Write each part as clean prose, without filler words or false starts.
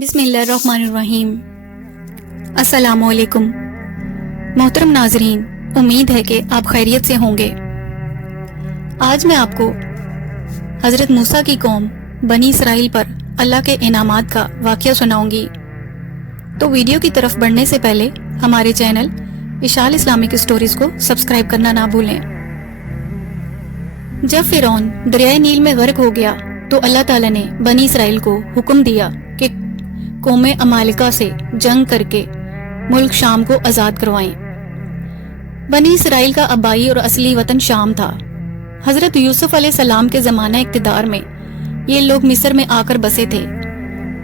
بسم اللہ الرحمن الرحیم۔ السلام علیکم محترم ناظرین، امید ہے کہ آپ خیریت سے ہوں گے۔ آج میں آپ کو حضرت موسیٰ کی قوم بنی اسرائیل پر اللہ کے انعامات کا واقعہ سناؤں گی۔ تو ویڈیو کی طرف بڑھنے سے پہلے ہمارے چینل اشال اسلامک اسٹوریز کو سبسکرائب کرنا نہ بھولیں۔ جب فرعون دریائے نیل میں غرق ہو گیا تو اللہ تعالیٰ نے بنی اسرائیل کو حکم دیا کہ قوم عمالقہ سے جنگ کر کے ملک شام کو آزاد کروائیں۔ بنی اسرائیل کا آبائی اور اصلی وطن شام تھا۔ حضرت یوسف علیہ السلام کے زمانہ اقتدار میں یہ لوگ مصر میں آ کر بسے تھے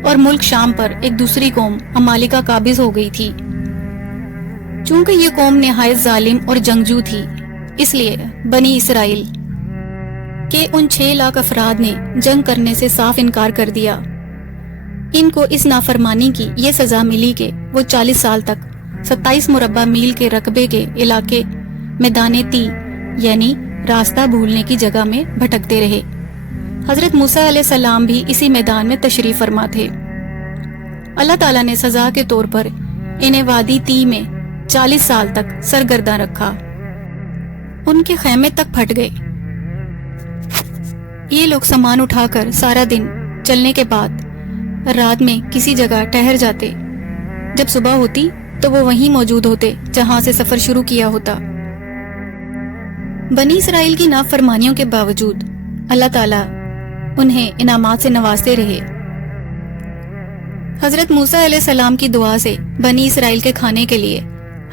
اور ملک شام پر ایک دوسری قوم عمالقہ قابض ہو گئی تھی۔ چونکہ یہ قوم نہایت ظالم اور جنگجو تھی، اس لیے بنی اسرائیل کہ ان 6 لاکھ افراد نے جنگ کرنے سے صاف انکار کر دیا۔ ان کو اس نافرمانی کی یہ سزا ملی کہ وہ 40 سال تک 27 مربع میل کے رقبے کے علاقے میدان تی یعنی راستہ بھولنے کی جگہ میں بھٹکتے رہے۔ حضرت موسیٰ علیہ السلام بھی اسی میدان میں تشریف فرما تھے۔ اللہ تعالیٰ نے سزا کے طور پر انہیں وادی تی میں 40 سال تک سرگرداں رکھا۔ ان کے خیمے تک پھٹ گئے۔ یہ لوگ سامان اٹھا کر سارا دن چلنے کے بعد رات میں کسی جگہ ٹھہر جاتے۔ جب صبح ہوتی تو وہ وہیں موجود ہوتے جہاں سے سفر شروع کیا ہوتا۔ بنی اسرائیل کی نافرمانیوں کے باوجود اللہ تعالیٰ انہیں انعامات سے نوازتے رہے۔ حضرت موسیٰ علیہ السلام کی دعا سے بنی اسرائیل کے کھانے کے لیے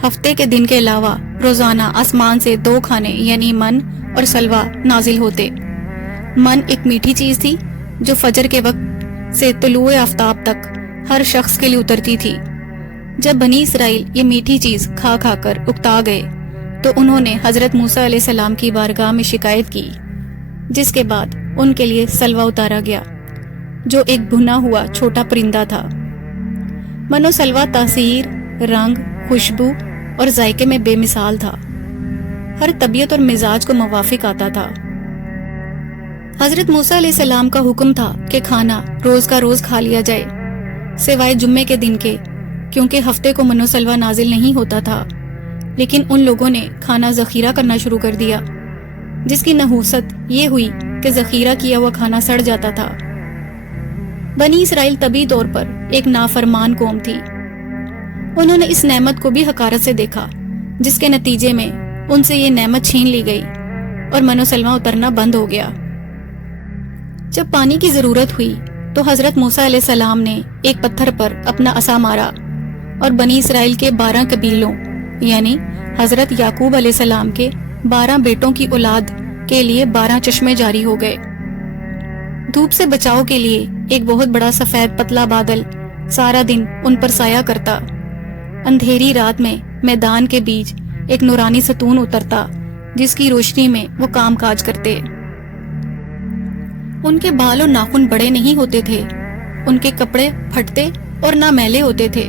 ہفتے کے دن کے علاوہ روزانہ آسمان سے 2 کھانے یعنی من اور سلوہ نازل ہوتے۔ من ایک میٹھی چیز تھی جو فجر کے وقت سے طلوع آفتاب تک ہر شخص کے لیے اترتی تھی۔ جب بنی اسرائیل یہ میٹھی چیز کھا کھا کر اکتا گئے تو انہوں نے حضرت موسیٰ علیہ السلام کی بارگاہ میں شکایت کی، جس کے بعد ان کے لیے سلوہ اتارا گیا جو ایک بھنا ہوا چھوٹا پرندہ تھا۔ من و سلوہ تاثیر، رنگ، خوشبو اور ذائقے میں بے مثال تھا، ہر طبیعت اور مزاج کو موافق آتا تھا۔ حضرت موسیٰ علیہ السلام کا حکم تھا کہ کھانا روز کا روز کھا لیا جائے سوائے جمعے کے دن کے، کیونکہ ہفتے کو من و سلوہ نازل نہیں ہوتا تھا۔ لیکن ان لوگوں نے کھانا ذخیرہ کرنا شروع کر دیا، جس کی نحوست یہ ہوئی کہ ذخیرہ کیا ہوا کھانا سڑ جاتا تھا۔ بنی اسرائیل طبعی طور پر ایک نافرمان قوم تھی۔ انہوں نے اس نعمت کو بھی حقارت سے دیکھا، جس کے نتیجے میں ان سے یہ نعمت چھین لی گئی اور من و سلوہ اترنا بند ہو گیا۔ جب پانی کی ضرورت ہوئی تو حضرت موسیٰ علیہ السلام نے ایک پتھر پر اپنا عصا مارا اور بنی اسرائیل کے 12 قبیلوں یعنی حضرت یعقوب علیہ السلام کے 12 بیٹوں کی اولاد کے لیے 12 چشمے جاری ہو گئے۔ دھوپ سے بچاؤ کے لیے ایک بہت بڑا سفید پتلا بادل سارا دن ان پر سایہ کرتا۔ اندھیری رات میں میدان کے بیچ ایک نورانی ستون اترتا، جس کی روشنی میں وہ کام کاج کرتے۔ ان کے بال اور ناخن بڑے نہیں ہوتے تھے، ان کے کپڑے پھٹتے اور نہ میلے ہوتے تھے۔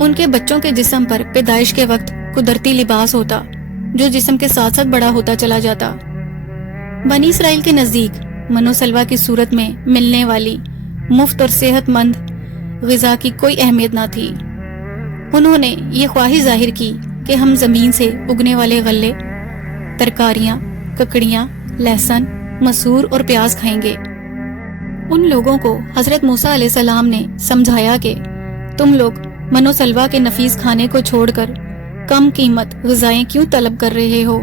ان کے بچوں کے جسم پر پیدائش کے وقت قدرتی لباس ہوتا جو جسم کے ساتھ ساتھ بڑا ہوتا چلا جاتا۔ بنی اسرائیل کے نزدیک من و سلوہ کی صورت میں ملنے والی مفت اور صحت مند غذا کی کوئی اہمیت نہ تھی۔ انہوں نے یہ خواہش ظاہر کی کہ ہم زمین سے اگنے والے غلے، ترکاریاں، ککڑیاں، لہسن، مسور اور پیاز کھائیں گے۔ ان لوگوں کو حضرت موسیٰ علیہ السلام نے سمجھایا کہ تم لوگ من و سلوہ کے نفیس کھانے کو چھوڑ کر کم قیمت غذائیں کیوں طلب کر رہے ہو؟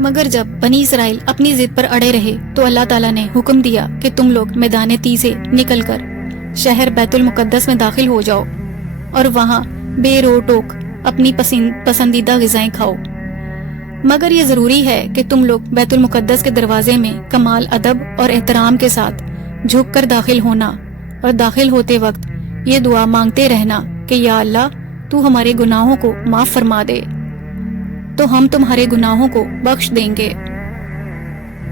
مگر جب بنی اسرائیل اپنی ضد پر اڑے رہے تو اللہ تعالیٰ نے حکم دیا کہ تم لوگ میدان تی سے نکل کر شہر بیت المقدس میں داخل ہو جاؤ اور وہاں بے رو ٹوک اپنی پسندیدہ غذائیں کھاؤ، مگر یہ ضروری ہے کہ تم لوگ بیت المقدس کے دروازے میں کمال ادب اور احترام کے ساتھ جھک کر داخل ہونا اور داخل ہوتے وقت یہ دعا مانگتے رہنا کہ یا اللہ تو ہمارے گناہوں کو معاف فرما دے تو ہم تمہارے گناہوں کو بخش دیں گے۔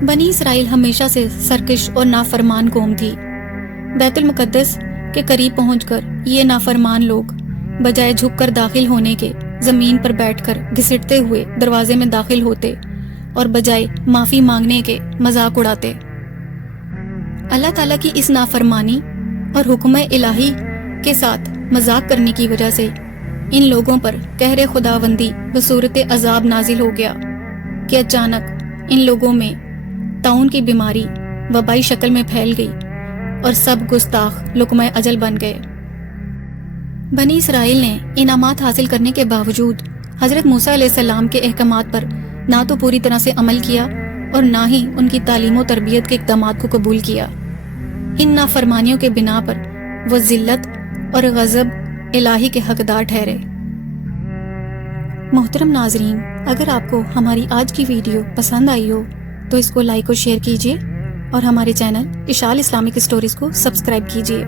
بنی اسرائیل ہمیشہ سے سرکش اور نافرمان قوم تھی۔ بیت المقدس کے قریب پہنچ کر یہ نافرمان لوگ بجائے جھک کر داخل ہونے کے زمین پر بیٹھ کر گھسٹتے ہوئے دروازے میں داخل ہوتے اور بجائے معافی مانگنے کے مذاق اڑاتے۔ اللہ تعالیٰ کی اس نافرمانی اور حکم الہی کے ساتھ مذاق کرنے کی وجہ سے ان لوگوں پر قہر خداوندی بصورت عذاب نازل ہو گیا کہ اچانک ان لوگوں میں طاعون کی بیماری وبائی شکل میں پھیل گئی اور سب گستاخ لقمہ اجل بن گئے۔ بنی اسرائیل نے انعامات حاصل کرنے کے باوجود حضرت موسیٰ علیہ السلام کے احکامات پر نہ تو پوری طرح سے عمل کیا اور نہ ہی ان کی تعلیم و تربیت کے اقدامات کو قبول کیا۔ ان نافرمانیوں کے بنا پر وہ ذلت اور غضب الہی کے حقدار ٹھہرے۔ محترم ناظرین، اگر آپ کو ہماری آج کی ویڈیو پسند آئی ہو تو اس کو لائک اور شیئر کیجیے اور ہمارے چینل اشال اسلامک اسٹوریز کو سبسکرائب کیجیے۔